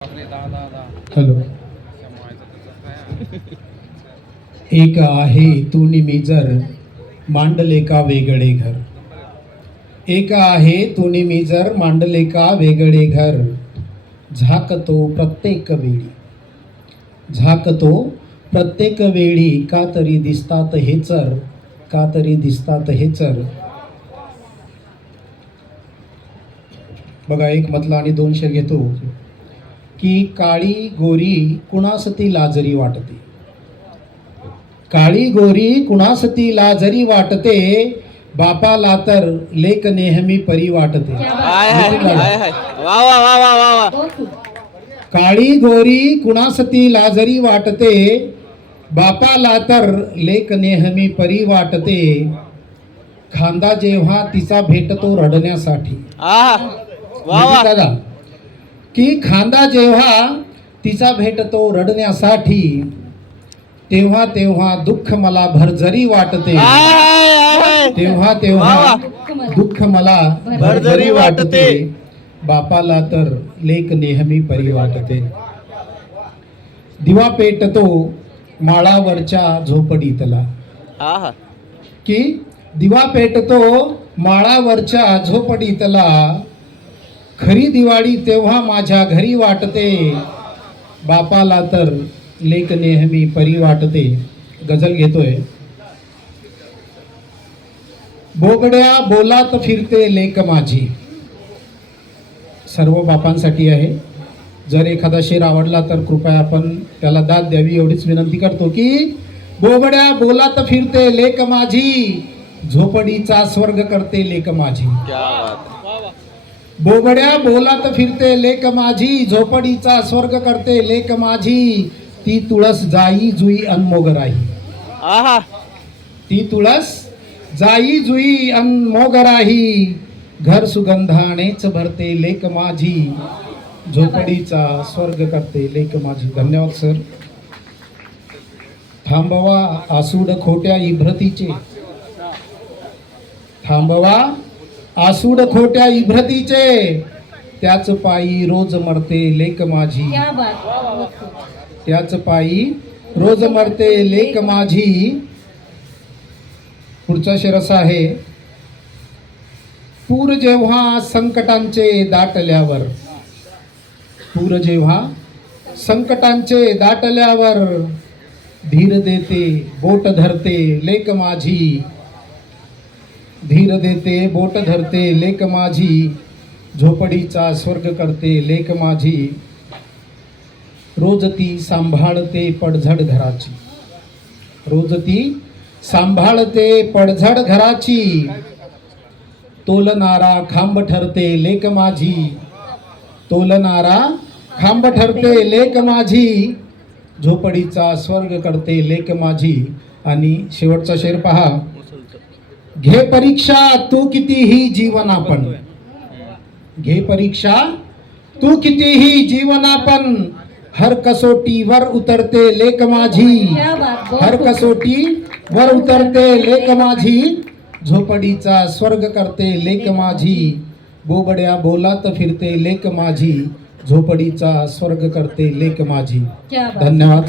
Hello. एक आहे तू निमिजर मांडले का वेगळे घर. एक आहे तू निमिजर मांडले का वेगळे घर. झाकतो प्रत्येक वेळी, झाकतो प्रत्येक वेळी. का तरी दिसतात हे चर, का तरी दिसतात हे चर. बघा, एक मतला आणि दोन शेर घेतो की काळी गोरी कुणास ती लाजरी वाटते. काळी गोरी कुणास ती लाजरी वाटते. बापाला तर लेक नेहमी परी वाटते. काळी गोरी कुणास ती लाजरी वाटते. बापाला तर लेक नेहमी परी वाटते. खांदा जेव्हा तिचा भेटतो रडण्यासाठी. दादा, की खांदा जेव्हा तिचा भेटतो रडण्यासाठी, तेव्हा तेव्हा दुःख मला भरजरी वाटते. तेव्हा तेव्हा दुःख मला भरजरी वाटते. बापाला तर लेक नेहमी परी वाटते. दिवा पेटतो माळावरच्या झोपडीतला. की दिवा पेटतो माळावरच्या झोपडीतला. खरी दिवाळी तेव्हा माझ्या घरी वाटते. बापाला तर लेक नेहमी परी वाटते. गझल घेतोय. बोबड्या बोलात फिरते लेक माझी. सर्व बापांसाठी आहे. जर एखादा शेर आवडला तर कृपया आपण त्याला दाद द्यावी एवढीच विनंती करतो. की बोबड्या बोलात फिरते लेक माझी, झोपडीचा स्वर्ग करते लेक माझी. बोबड्या बोलात फिरते लेक माझी, झोपडीचा स्वर्ग करते लेक माझी. ती तुळस जाई जुई अनमोग राही. ती तुळस जाई जुई अनमोग राही. घर सुगंधानेच भरते लेक माझी, झोपडीचा स्वर्ग करते लेक माझी. धन्यवाद सर. थांबवा आसूड खोट्या इभ्रतीचे. थांबवा आसूड खोट्या इभ्रतीचे. त्याच पायी रोज मरते लेक माझी. त्याच पायी रोज मरते लेक माझी. पुढचा शेर असा आहे. पूर जेव्हा संकटांचे दाटल्यावर, पूर जेव्हा संकटांचे दाटल्यावर, धीर देते बोट धरते लेक माझी. धीर देते बोट धरते लेक माझी, झोपडीचा स्वर्ग करते लेक माझी. रोज ती सांभाळते पडझड घराची. रोज ती सांभाळते पडझड घराची. तोलनारा खांब ठरते लेक माझी. तोलनारा खांब ठरते लेक माझी, झोपडीचा स्वर्ग करते लेक माझी. आणि शेवटचा शेर पहा. घे परीक्षा तू कितीही जीवनापण. घे परीक्षा तू कितीही जीवनापण. हर कसोटी वर उतरते लेक माझी. हर कसोटी वर उतरते लेक माझी, झोपडीचा स्वर्ग करते लेक माझी. बोबड्या बोलात फिरते लेक माझी, झोपडीचा स्वर्ग करते लेक माझी. धन्यवाद.